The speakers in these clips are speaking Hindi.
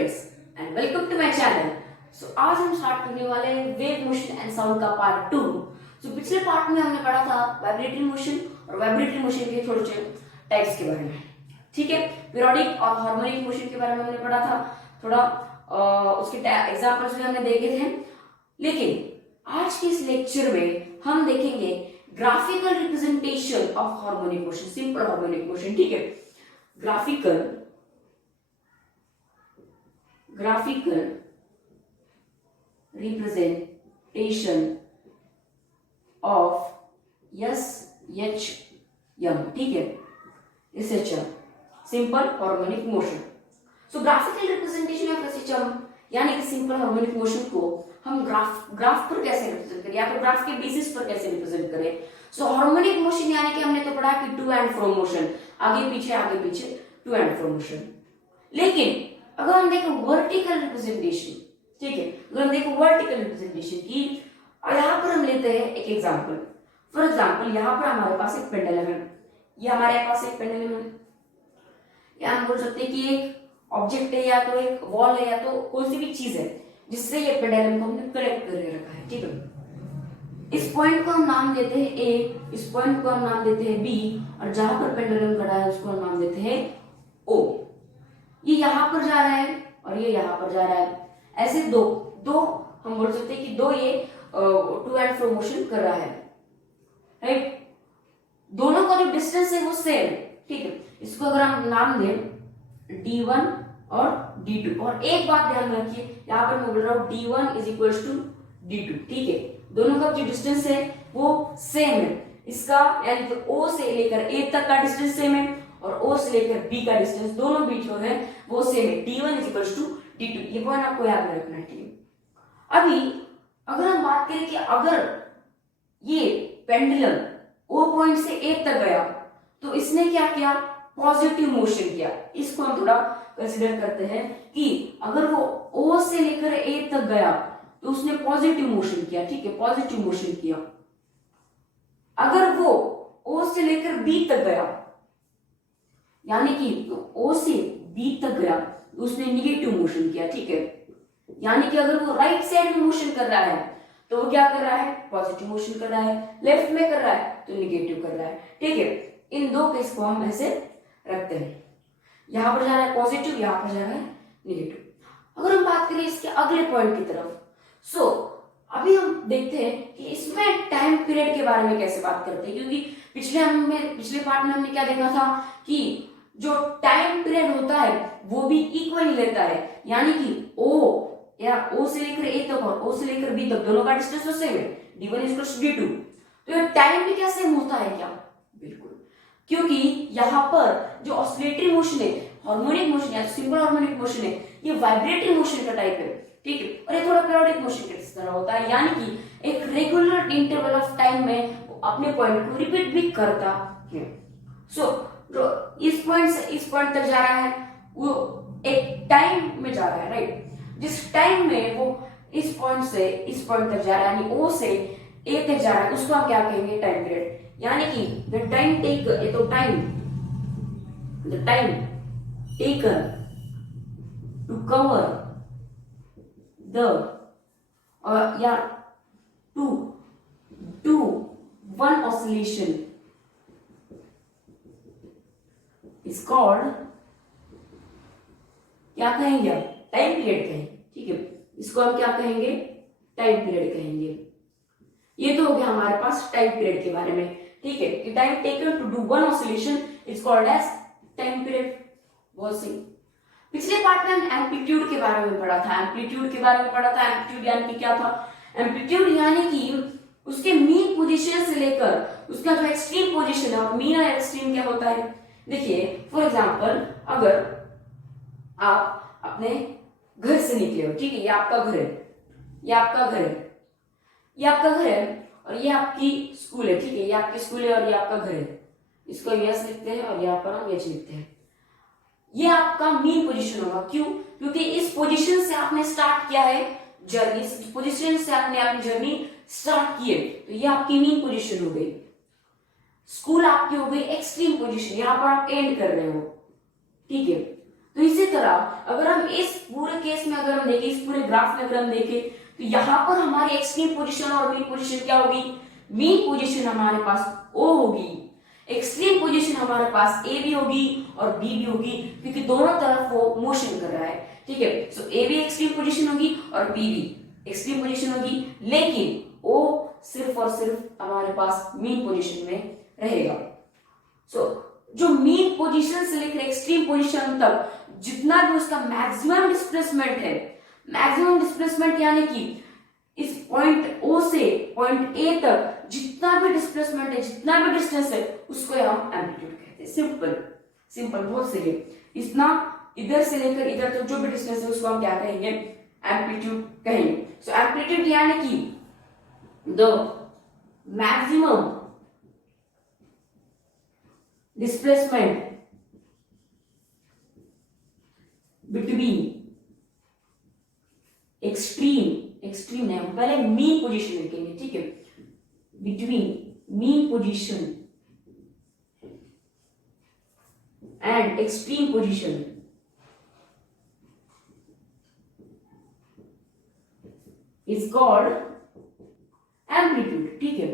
Friends and welcome to my channel. So आज हम स्टार्ट करने वाले हैं वेव मोशन एंड साउंड का पार्ट 2। सो पिछले पार्ट में हमने पढ़ा था वाइब्रेटरी मोशन और वाइब्रेटरी मोशन के थोड़े से टाइप्स के बारे में, ठीक है। पीरियोडिक और हार्मोनिक मोशन के बारे में हमने पढ़ा था, थोड़ा उसके एग्जांपल्स भी हमने देखे थे। लेकिन आज के इस लेक्चर में हम देखेंगे graphical representation of harmonic motion, simple harmonic motion, ठीक है। ग्राफिकल representation of SHM, ठीक है, SHM simple harmonic motion. So graphical representation of SHM यानी कि सिंपल हार्मोनिक मोशन को हम ग्राफ पर कैसे रिप्रेजेंट करें, या तो ग्राफ के बेसिस पर कैसे रिप्रेजेंट करें। सो हार्मोनिक मोशन यानी कि हमने तो पढ़ा कि टू एंड फ्रो मोशन, आगे पीछे टू एंड फ्रो मोशन। लेकिन अगर हम देखें वर्टिकल रिप्रेजेंटेशन, ठीक है, अगर हम देखें वर्टिकल रिप्रेजेंटेशन की, यहाँ पर हम लेते हैं एक एग्जांपल। फॉर एग्जांपल यहाँ पर हमारे पास एक पेंडुलम है, ये हमारे पास एक पेंडुलम है, या हम बोल सकते हैं कि एक ऑब्जेक्ट है, या तो एक वॉल है, या तो कोई सी भी चीज है जिससे ये पेंडुलम को हमने कनेक्ट करके रखा है, ठीक है। इस पॉइंट को हम नाम देते हैं ए, इस पॉइंट को हम नाम देते हैं बी, और जहां पर पेंडुलम खड़ा है उसको हम नाम देते हैं ओ। ये यहाँ पर जा रहा है और ये यहाँ पर जा रहा है, ऐसे दो हम बोल सकते हैं कि दो ये टू एंड फ्रो मोशन कर रहा है, राइट। दोनों का जो डिस्टेंस है वो सेम है, ठीक है। इसको अगर हम नाम दें D1 और D2, और एक बात ध्यान रखिए, यहाँ पर मैं बोल रहा हूँ D1 is equal to D2, ठीक है। दोनों का जो डिस्टेंस है वो सेम है, इसका यानी कि O से लेकर A तक का डिस्टेंस सेम है, और O से लेकर B का डिस्टेंस दोनों बीच जो है वो सेम है, D1 is equal to D2। ये पॉइंट आपको याद रखना है, ठीक है। अभी अगर हम बात करें कि अगर ये पेंडुलम O पॉइंट से A तक गया तो इसने क्या किया, पॉजिटिव मोशन किया। इसको हम थोड़ा कंसीडर करते हैं कि अगर वो O से लेकर A तक गया तो उसने पॉजिटिव मोशन किया, ठीक है, पॉजिटिव मोशन किया। अगर वो O से लेकर B तक गया, यानी कि O से B तक गया तो उसने निगेटिव मोशन किया, ठीक है। यानी कि अगर वो राइट साइड में मोशन कर रहा है तो वो क्या कर रहा है, पॉजिटिव मोशन कर रहा है, लेफ्ट में कर रहा है तो निगेटिव कर रहा है, ठीक है। इन दो केस को हम ऐसे रखते हैं, यहां पर जा रहा है पॉजिटिव, यहां पर जा रहा है निगेटिव। अगर हम बात करें इसके अगले पॉइंट की तरफ, सो अभी हम देखते हैं कि इसमें टाइम पीरियड के बारे में कैसे बात करते हैं, क्योंकि पिछले पार्ट में हमने क्या देखा था कि जो टाइम पीरियड होता है वो भी इक्वली लेता है, यानी कि O से लेकर A तक और O से लेकर B तक दोनों का डिस्टेंस तो सेम है, D1 is equal to D2। तो ये टाइम भी क्या सेम होता है क्या, बिल्कुल, क्योंकि यहाँ पर जो ऑसिलेटरी मोशन है, हार्मोनिक मोशन या सिंपल हार्मोनिक मोशन है, ये वाइब्रेटरी मोशन का टाइप है, ठीक है, और ये थोड़ा पीरियोडिक मोशन के तरह होता है, यानी कि एक रेगुलर इंटरवल ऑफ टाइम में वो अपने पॉइंट को रिपीट भी करता है। सो जो इस पॉइंट से इस पॉइंट तक जा रहा है वो एक टाइम में जा रहा है, राइट। जिस टाइम में वो इस पॉइंट से इस पॉइंट तक जा रहा है, यानी O से A तक जा रहा है, उसको हम क्या कहेंगे, टाइम पीरियड। यानी कि the time taken to cover the या to do one oscillation is called, क्या कहेंगे आप, टाइम पीरियड कहेंगे, ठीक है। इसको हम क्या कहेंगे, टाइम पीरियड कहेंगे। ये तो हो गया हमारे पास टाइम पीरियड के बारे में, ठीक है, कि time taken to do one oscillation is called as time period. बहुत सही। पिछले पार्ट में हम एम्पलीट्यूड के बारे में पढ़ा था, एम्पलीट्यूड यानी कि क्या था, एम्पलीट्यूड यानी कि उसके मीन पोजीशन से लेकर उसका जो एक्सट्रीम पोजीशन है, और मीन और एक्सट्रीम क्या होता है, देखिए फॉर एग्जांपल अगर आप अपने घर से निकले हो, ठीक है, ये आपका घर है, ये आपका घर है, ये आपका घर है, और ये आपकी स्कूल है, ठीक है, ये आपकी स्कूल है और ये आपका घर है। इसको यस लिखते हैं और यहाँ पर हम यस लिखते हैं। ये आपका मीन पोजीशन होगा, क्यों, क्योंकि इस पोजीशन से आपने स्टार्ट किया है जर्नी, इस पोजीशन से आपने अपनी जर्नी स्टार्ट की है, तो ये आपकी मीन पोजीशन हो गई। स्कूल आपकी हो गई एक्सट्रीम पोजीशन, यहाँ पर आप एंड कर रहे हो, ठीक है। तो इसी तरह अगर हम इस पूरे केस में अगर हम देखें, इस पूरे ग्राफ में अगर हम देखें, तो यहाँ पर हमारी एक्सट्रीम पोजीशन और मीन पोजीशन क्या होगी, मीन पोजीशन हमारे पास O होगी, एक्सट्रीम पोजीशन हमारे पास A भी होगी और B भी होगी, क्योंकि दोनों तरफ वो मोशन कर रहा है, ठीक है। सो A भी एक्सट्रीम पोजीशन होगी और B भी एक्सट्रीम पोजीशन होगी, लेकिन O सिर्फ और सिर्फ हमारे पास मीन पोजीशन में रहेगा। सो जो मीन पोजीशन से लेकर एक्सट्रीम पोजीशन तक जितना भी उसका मैक्सिमम डिस्प्लेसमेंट है, मैक्सिमम डिस्प्लेसमेंट यानी कि इस पॉइंट O से पॉइंट A तक जितना भी डिस्प्लेसमेंट है, जितना भी डिस्टेंस है, उसको हम एम्पलीट्यूड कहते हैं। सिंपल सिंपल, बहुत सही है। इतना इधर से लेकर इधर तक जो भी डिस्टेंस है उसको हम क्या कहेंगे, एम्पलीट्यूड कहेंगे। सो एम्पलीट्यूड यानी कि the maximum displacement between extreme नहीं, हम पहले मीन पोजीशन लिखेंगे, ठीक है। Between mean position and extreme position is called amplitude, ठीक है।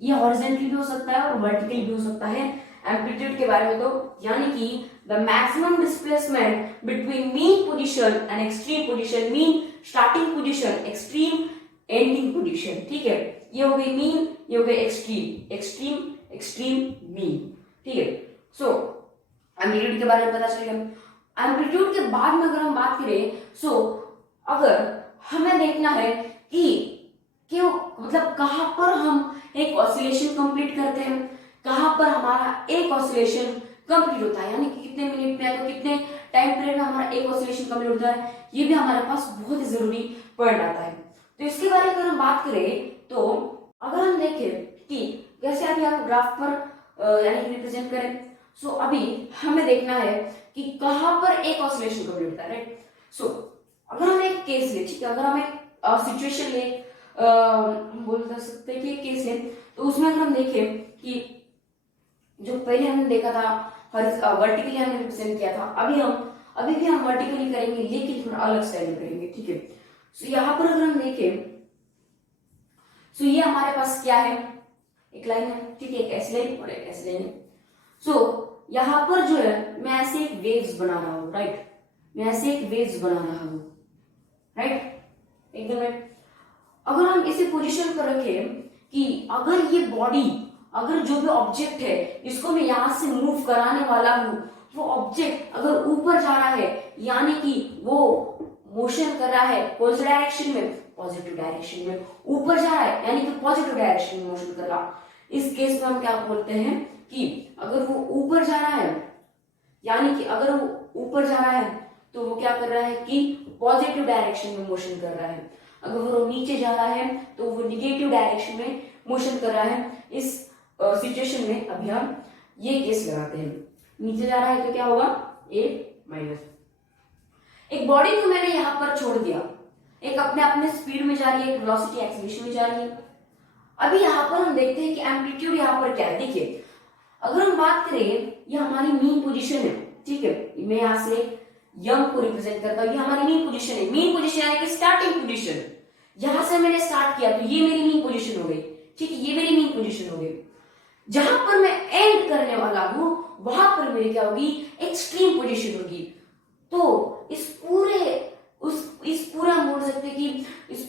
ये हॉरिजॉन्टली भी हो सकता है और वर्टिकली भी हो सकता है एम्पलीट्यूड के बारे में। तो यानी कि the maximum displacement between mean position and extreme position, mean starting position, extreme ending position, ठीक है। ये हो गई मीन, ये हो गई एक्सट्रीम, एक्सट्रीम एक्सट्रीम मीन, ठीक है। सो एम्पलीट्यूड के बारे में पता चल गया। एम्पलीट्यूड के बाद में अगर हम बात करें, सो अगर हमें देखना है कि मतलब कहां पर हम एक ऑसिलेशन कंप्लीट करते हैं, कहां पर हमारा एक ऑसिलेशन कंप्लीट होता है, यानी कि कितने मिनट में, तो कितने टाइम पीरियड में हमारा एक ऑसिलेशन कंप्लीट होता है, ये भी हमारे पास बहुत ही जरूरी पॉइंट आता है। तो इसके बारे में अगर हम बात करें, तो अगर हम देखें कि कैसे अभी आप ग्राफ पर यानी कि रिप्रेजेंट करें, सो अभी हमें देखना है कि कहां पर एक ऑसिलेशन कंप्लीट होता है, राइट। सो अगर हम एक केस ले, ठीक है, अगर हम एक सिचुएशन ले, हम बोल सकते हैं कि एक केस है, तो उसमें अगर हम देखें कि जो पहले हमने देखा था वर्टिकली हमने रिप्रेजेंट किया था, अभी भी हम वर्टिकली करेंगे, लेकिन थोड़ा अलग स्टाइल में करेंगे, ठीक है। सो यहाँ पर अगर हम देखें, सो ये हमारे पास क्या है, एक लाइन है, ठीक है, एक एस लाइन और एक एस लाइन है। सो यहाँ पर जो है मैं ऐसे एक वेव्स बना रहा हूँ, राइट, मैं ऐसे एक वेव्स बना रहा हूँ, राइट, एकदम राइट। अगर हम इसे पोजीशन पर रखें कि अगर ये बॉडी, अगर जो भी ऑब्जेक्ट है जिसको मैं यहां से मूव कराने वाला हूं, वो ऑब्जेक्ट अगर ऊपर जा रहा है, यानी कि वो मोशन कर रहा है कौन सी डायरेक्शन में, पॉजिटिव डायरेक्शन में, ऊपर जा रहा है यानी कि पॉजिटिव डायरेक्शन में मोशन कर रहा। इस केस में हम क्या बोलते हैं कि अगर वो ऊपर जा रहा है, यानी कि अगर वो ऊपर जा रहा है तो वो क्या कर रहा है कि पॉजिटिव डायरेक्शन में मोशन कर रहा है। अगर वो नीचे जा रहा है तो वो निगेटिव डायरेक्शन में मोशन कर रहा है। इस सिचुएशन में अभी हम ये केस लगाते हैं, नीचे जा रहा है तो क्या होगा, ए माइनस। एक बॉडी को मैंने यहां पर छोड़ दिया, एक अपने अपने स्पीड में जा रही है, एक वेलोसिटी एक्सीलरेशन में जा रही है। अभी यहाँ पर हम देखते हैं कि एम्पलीट्यूड यहाँ पर क्या है। देखिए अगर हम बात करें, ये हमारी मीन पोजीशन है, ठीक है, मैं यहाँ से यंग को रिप्रेजेंट करता हूँ, ये हमारी मीन पोजीशन है। मीन पोजीशन यानी कि स्टार्टिंग पोजीशन, यहां से मैंने स्टार्ट किया तो ये मेरी मीन पोजीशन हो गई, ठीक है, ये मेरी मीन पोजीशन हो गई। जहां पर मैं एंड करने वाला हूं वहां पर मेरी क्या होगी, एक्सट्रीम पोजीशन होगी। तो इस पूरे हम बोल सकते हैं कि इस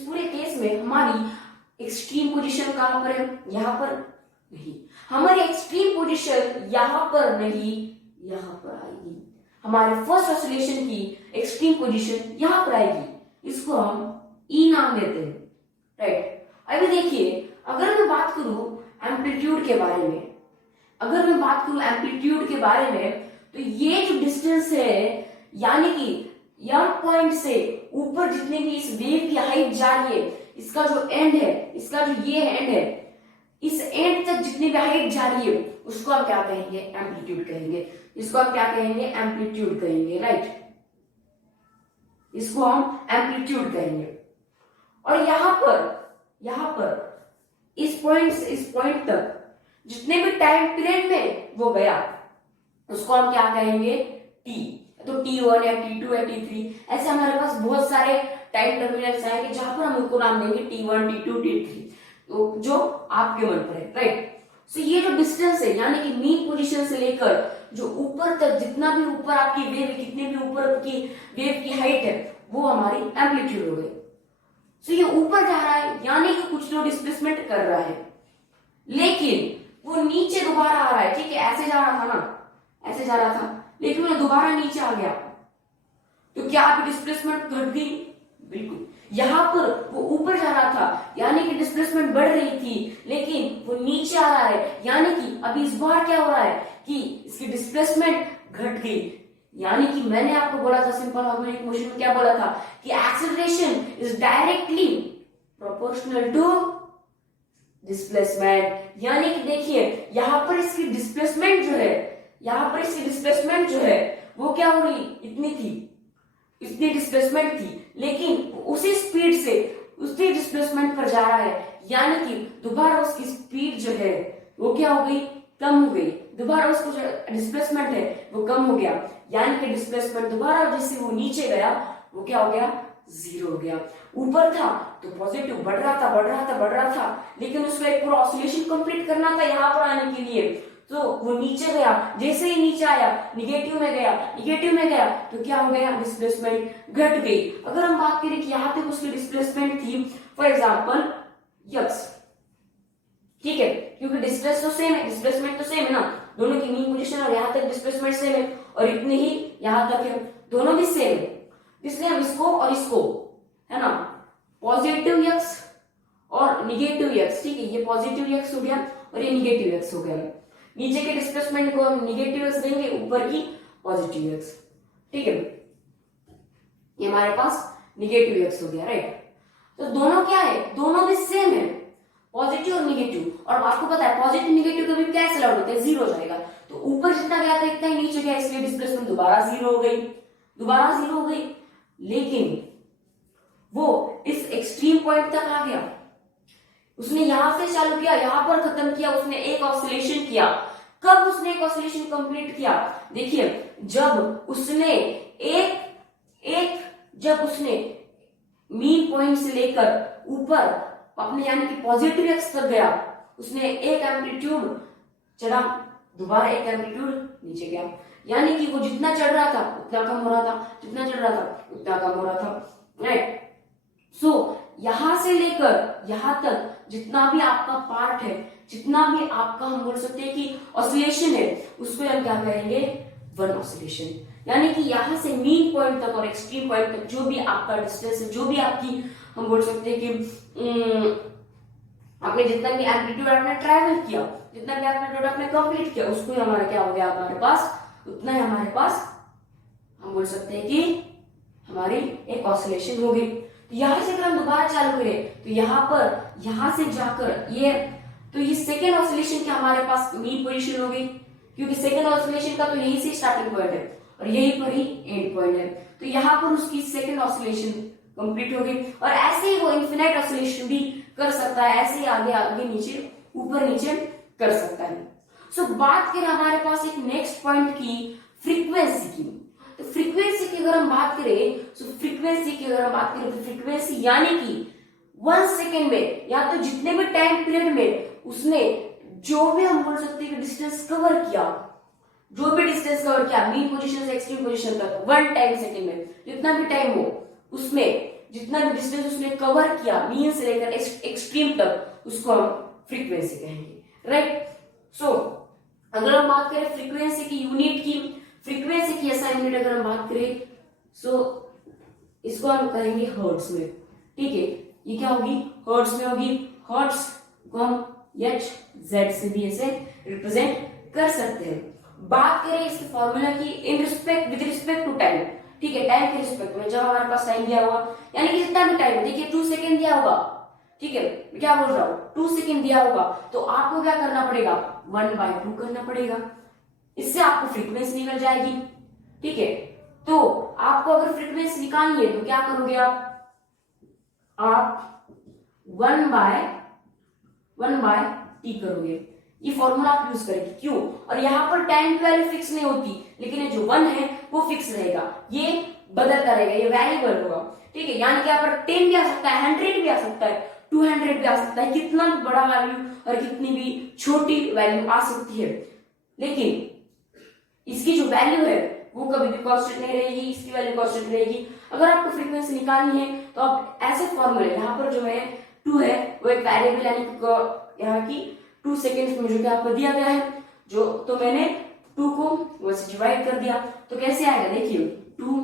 पूरे केस में हमारी एक्सट्रीम पोजीशन कहां पर है, यहां पर नहीं, हमारी एक्सट्रीम पोजीशन यहां पर नहीं, यहां पर आएगी। हमारे फर्स्ट ऑसिलेशन की एक्सट्रीम पोजीशन यहां पर आएगी, इसको हम ई नाम देते हैं, राइट। अभी देखिए अगर मैं बात करूं एम्पलीट्यूड के बारे में, अगर मैं बात करूं एम्पलीट्यूड के बारे में, तो ये जो डिस्टेंस है, यानी कि यंग पॉइंट से ऊपर जितने भी इस वेव की हाइट जा रही है, इसका जो एंड है, इसका जो ये एंड है, इस एंड तक जितनी भी हाइट जा रही है उसको हम क्या कहेंगे, एम्पलीट्यूड कहेंगे। इसको हम क्या कहेंगे, एम्पलीट्यूड कहेंगे, राइट, इसको हम एम्पलीट्यूड कहेंगे। और यहां पर इस पॉइंट से इस पॉइंट तक जितने भी टाइम पीरियड में वो गया, उसको हम क्या कहेंगे, टी। तो T1 है, T2 है, T3, ऐसे हमारे पास बहुत सारे टाइम टर्मिनल्स आएंगे जहां पर हम उनको नाम देंगे T1, T2, T3, तो जो आपके मन पर है, राइट। सो ये जो डिस्टेंस है यानी कि मीन पोजीशन से लेकर जो ऊपर तक, जितना भी ऊपर आपकी वेव, कितने भी ऊपर की वेव की हाइट है, वो हमारी एम्पलीट्यूड हो गई। सो ये ऊपर जा रहा है यानी कि कुछ तो डिस्प्लेसमेंट कर रहा है, लेकिन वो नीचे दोबारा आ रहा है, ठीक है, ऐसे जा रहा था ना, ऐसे जा रहा था, लेकिन वो दोबारा नीचे आ गया, तो क्या आपकी डिस्प्लेसमेंट घट गई? बिल्कुल। यहां पर वो ऊपर जा रहा था यानी कि डिस्प्लेसमेंट बढ़ रही थी, लेकिन वो नीचे आ रहा है यानी कि अभी इस बार क्या हो रहा है कि इसकी डिस्प्लेसमेंट घट गई। यानी कि मैंने आपको बोला था सिंपल हार्मोनिक मोशन में, क्या बोला था कि acceleration is directly proportional to displacement. यानी कि देखिए यहां पर इसकी डिस्प्लेसमेंट जो है, यहां पर इसकी डिस्प्लेसमेंट जो है वो क्या हो रही, इतनी थी, इतनी डिस्प्लेसमेंट थी, लेकिन उसी स्पीड से उसी डिस्प्लेसमेंट पर जा रहा है, यानी कि दोबारा उसकी स्पीड जो है वो क्या हो गई, कम हो गई। दोबारा उसको जो डिस्प्लेसमेंट है वो कम हो गया, यानी कि डिस्प्लेसमेंट दोबारा जैसे वो नीचे गया वो क्या हो गया, जीरो हो गया। ऊपर था तो पॉजिटिव बढ़ रहा था, बढ़ रहा था, बढ़ रहा था, लेकिन उसको एक पूरा ऑसिलेशन कंप्लीट करना था यहाँ पर आने के लिए, तो वो नीचे गया। जैसे ही नीचे आया निगेटिव में गया, निगेटिव में गया तो क्या हो गया, डिस्प्लेसमेंट घट गई। अगर हम बात करें कि यहाँ तक उसकी डिस्प्लेसमेंट थी फॉर एग्जांपल यक्स, ठीक है, क्योंकि डिस्टेंस तो सेम है, डिस्प्लेसमेंट तो सेम है ना, दोनों की मीन पोजीशन और यहाँ तक डिस्प्लेसमेंट सेम है, और इतनी ही यहाँ तक है, दोनों भी सेम है, इसलिए हम इसको और इसको, है ना, पॉजिटिव यक्स और निगेटिव यक्स, ठीक है, ये पॉजिटिव यक्स हो गया और ये निगेटिव यक्स हो गया। नीचे के डिस्प्लेसमेंट को हम निगेटिव एक्स देंगे, ऊपर की पॉजिटिव एक्स, ठीक है, ये हमारे पास निगेटिव एक्स हो गया, राइट। तो दोनों क्या है, दोनों भी सेम है, पॉजिटिव और निगेटिव, और आपको पता है पॉजिटिव निगेटिव कभी कैंसिल आउट होते हैं, जीरो हो जाएगा, तो ऊपर जितना गया था इतना ही नीचे गया, इसलिए डिस्प्लेसमेंट दोबारा जीरो हो गई, दोबारा जीरो हो गई, लेकिन वो इस एक्सट्रीम पॉइंट तक आ गया, उसने यहां से चालू किया, यहां पर खत्म किया, उसने एक ऑसिलेशन किया। कब उसने एक ऑसिलेशन कंप्लीट किया, देखिए जब उसने जब उसने मीन पॉइंट से लेकर ऊपर अपने यानी कि पॉजिटिव एक्स तक गया, उसने एक एम्पलीट्यूड चढ़ा, दोबारा एक एम्पलीट्यूड नीचे गया, यानी कि वो जितना चढ़ रहा था उतना कम हो रहा था, जितना चढ़ रहा था उतना कम हो रहा था, राइट। सो यहां से लेकर यहां तक जितना भी आपका पार्ट है, जितना भी आपका हम बोल सकते हैं कि ऑसिलेशन है, उसको हम क्या कहेंगे, वन ऑसिलेशन। यानी कि यहां से मीन पॉइंट तक और एक्सट्रीम पॉइंट तक जो भी आपका डिस्टेंस है, जो भी आपकी हम बोल सकते हैं कि आपने जितना भी एम्पलीट्यूड आपने ट्रैवल किया, जितना भी एम्पलीट्यूड आपने कंप्लीट किया, उसको ही हमारा क्या हो गया, हमारे पास उतना ही हमारे पास हम बोल सकते हैं कि हमारी एक ऑसिलेशन हो गई। यहां से अगर हम दोबारा चालू करें तो यहां से जाकर ये सेकेंड ऑसिलेशन क्या हमारे पास मीन पोजीशन हो गई, क्योंकि सेकेंड ऑसिलेशन का तो यही से स्टार्टिंग पॉइंट है और यही पर ही एंड पॉइंट है, तो यहाँ पर उसकी सेकेंड ऑसिलेशन कंप्लीट हो गई, और ऐसे ही वो इन्फिनाइट ऑसिलेशन भी कर सकता है, ऐसे ही आगे आगे नीचे ऊपर नीचे कर सकता है। सो बात करें हमारे पास एक नेक्स्ट पॉइंट की, फ्रीक्वेंसी की। तो फ्रीक्वेंसी की अगर हम बात करें तो फ्रीक्वेंसी यानी कि 1 सेकेंड में या तो जितने भी टाइम पीरियड में उसने जो भी हम बोल सकते हैं डिस्टेंस कवर किया, मीन पोजीशन से एक्सट्रीम पोजीशन तक 1 टाइम सेकेंड में जितना भी टाइम हो, उसमें जितना भी डिस्टेंस उसने कवर किया मीन से लेकर एक्सट्रीम तक, उसको हम फ्रीक्वेंसी कहेंगे, राइट। सो अगर हम बात करें फ्रीक्वेंसी की यूनिट की, फ्रीक्वेंसी की ऐसा यूनिट अगर हम बात करें सो इसको हम कहेंगे हर्ट्ज में, ठीक है, ये क्या होगी, हर्ट्ज में होगी। हर्ट्ज को हम Hz से भी ऐसे रिप्रेजेंट कर सकते हैं। बात करें इसके फॉर्मूला की विद रिस्पेक्ट टू टाइम, ठीक है, टाइम के रिस्पेक्ट में, जब हमारे पास टाइम दिया हुआ यानी कि जितना भी टाइम, देखिए 2 सेकेंड दिया होगा, ठीक है, क्या बोल रहा हूं, 2 सेकेंड दिया होगा, तो आपको क्या करना पड़ेगा, 1/2 करना पड़ेगा, इससे आपको फ्रीक्वेंसी निकल जाएगी, ठीक है। तो आपको अगर फ्रीक्वेंसी निकालनी है तो क्या करोगे आप 1/t करोगे, ये फॉर्मूला आप यूज करेंगे। क्यों? और यहाँ पर टाइम की वैल्यू फिक्स नहीं होती, लेकिन ये जो 1 है वो फिक्स रहेगा, ये बदलता रहेगा, ये वेरिएबल होगा। ठीक है, यानी कि यहाँ पर 10 भी आ सकता है, 100 भी आ सकता है, 200 भी आ सकता है, कितना भी बड़ा वैल्यू और कितनी भी छोटी वैल्यू आ सकती है, लेकिन इसकी जो वैल्यू है वो कभी भी कांस्टेंट नहीं रहेगी, इसकी वैल्यू कांस्टेंट रहेगी। अगर आपको फ्रीक्वेंसी निकालनी है तो आप ऐसे फॉर्मूले, यहाँ पर जो है 2 है वो एक वेरिएबल, यानी यहाँ की 2 सेकेंड्स में जो कि आपको दिया गया है, जो तो मैंने 2 को वैसे डिवाइड कर दिया, तो कैसे आएगा देखिए 2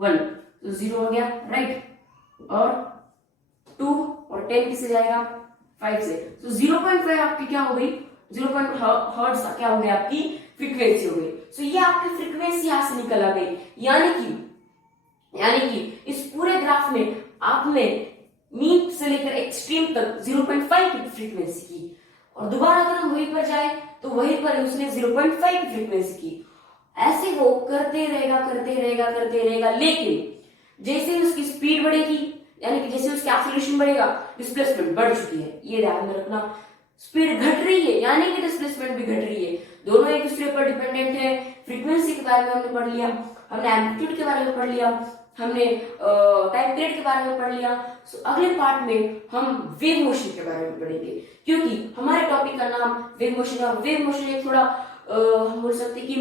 1 तो 0 हो गया, राइट, और 2 और 10 किससे जाएगा 5 से, तो 0.5 आपकी क्या हो गई, 0.5 हर्ट्ज क्या हो गई आपकी फ्रीक्वेंसी हो गई। सो ये आपकी फ्रीक्वेंसी यहां से निकल आ गई, यानी कि इस पूरे ग्राफ में आपने मीन से लेकर एक्सट्रीम तक 0.5 की फ्रीक्वेंसी की, और दोबारा अगर हम वहीं पर जाए तो वहीं पर उसने 0.5 की फ्रीक्वेंसी की। ऐसे वो करते रहेगा, लेकिन जैसे उसकी स्पीड बढ़ेगी, यानी कि जैसे उसका एक्सीलरेशन बढ़ेगा, डिस्प्लेसमेंट बढ़ चुकी है, ये ध्यान में रखना। स्पीड घट रही है यानी कि डिस्प्लेसमेंट भी घट रही है, दोनों एक दूसरे पर डिपेंडेंट है। फ्रीक्वेंसी के बारे में हमने पढ़ लिया, हमने एम्पलीट्यूड के बारे में पढ़ लिया, हमने टाइम पीरियड के बारे में पढ़ लिया। अगले पार्ट में हम वेव मोशन के बारे में पढ़ेंगे, क्योंकि हमारे टॉपिक का नाम वेव मोशन है, और वेव मोशन एक थोड़ा हम बोल सकते कि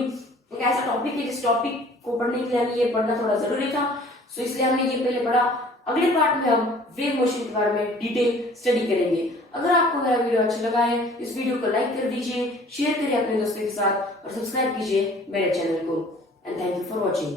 एक ऐसा टॉपिक है जिस टॉपिक को पढ़ने के लिए हमें ये पढ़ना थोड़ा जरूरी था, सो इसलिए हमने ये पहले पढ़ा। अगले पार्ट में हम वेव मोशन के बारे में डिटेल स्टडी करेंगे। अगर आपको मेरा वीडियो अच्छा लगा है, इस वीडियो को लाइक कर दीजिए, शेयर करिए अपने दोस्तों के साथ और सब्सक्राइब कीजिए मेरे चैनल को। And thank you for watching.